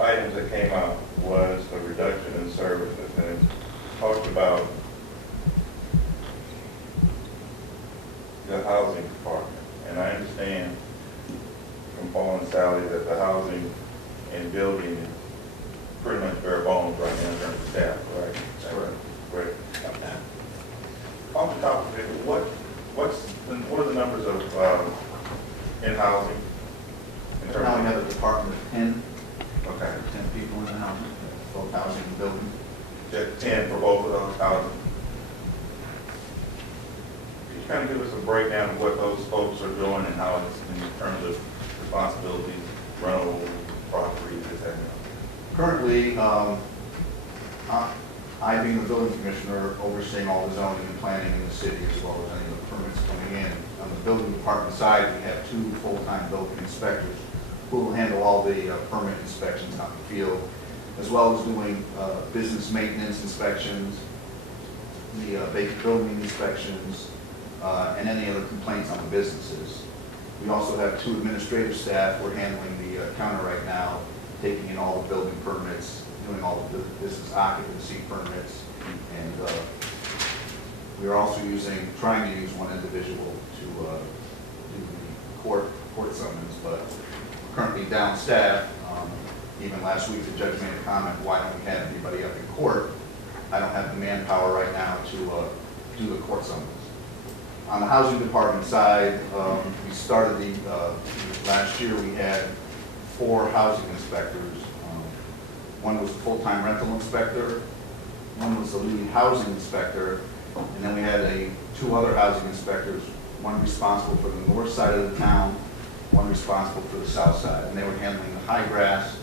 items that came out was a reduction in services, and it talked about the housing department. And I understand from Paul and Sally that the housing and building is pretty much bare bones right now in terms of staff, right? That's correct. Great. On the top of it, what are the numbers of in housing? In terms Now we of, have a department of 10, okay, 10 people in the housing, both housing and building. just 10 for both of those houses. Can you kind of give us a breakdown of what those folks are doing and how it's in terms of responsibilities, rental, properties, etc.? Currently, I, being the building commissioner, overseeing all the zoning and planning in the city as well as any of the permits coming in. On the building department side, we have 2 full-time building inspectors who will handle all the permit inspections out in the field, as well as doing business maintenance inspections, the vacant building inspections, and any other complaints on the businesses. We also have 2 administrative staff. We're handling the counter right now, taking in all the building permits, doing all the business occupancy permits, and we are also trying to use one individual to do the court summons, but we're currently down staff. Even last week, the judge made a comment, why don't we have anybody up in court? I don't have the manpower right now to do the court summons. On the housing department side, we started last year we had 4 housing inspectors. One was the full-time rental inspector, one was the lead housing inspector, and then we had 2 other housing inspectors, one responsible for the north side of the town, one responsible for the south side, and they were handling the high grass,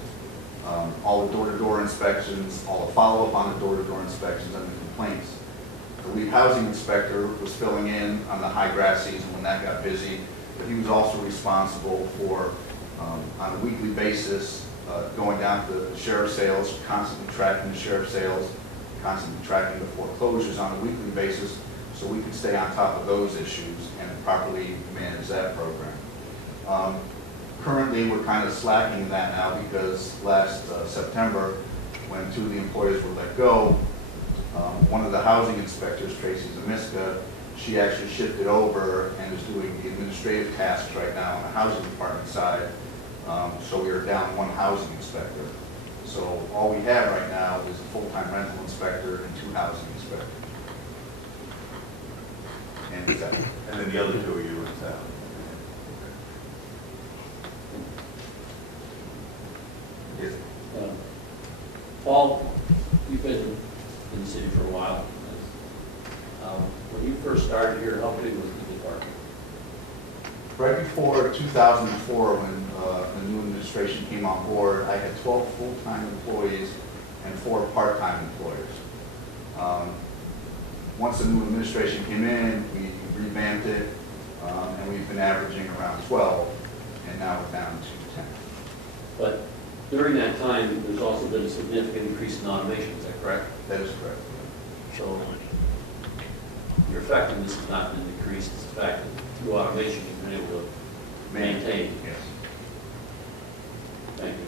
all the door-to-door inspections, all the follow-up on the door-to-door inspections and the complaints. The lead housing inspector was filling in on the high grass season when that got busy, but he was also responsible for, on a weekly basis, going down to the sheriff's sales, constantly tracking the sheriff's sales, constantly tracking the foreclosures on a weekly basis so we can stay on top of those issues and properly manage that program. Currently, we're kind of slacking in that now because last September, when 2 of the employees were let go, one of the housing inspectors, Tracy Zamiska, she actually shifted over and is doing the administrative tasks right now on the housing department side. So we are down 1 housing inspector. So all we have right now is a full-time rental inspector and 2 housing inspectors. And then the other 2 are you and Sally. Yes. Paul, you've been in the city for a while. When you first started here, how big was the department? Right before 2004, when the new administration came on board, I had 12 full-time employees and 4 part-time employers. Once the new administration came in, we revamped it, and we've been averaging around 12, and now we're down to 10. But during that time, there's also been a significant increase in automation, is that correct? That is correct. So your effectiveness has not been decreased, it's the fact that through automation you've been able to maintain. Yes. Thank you.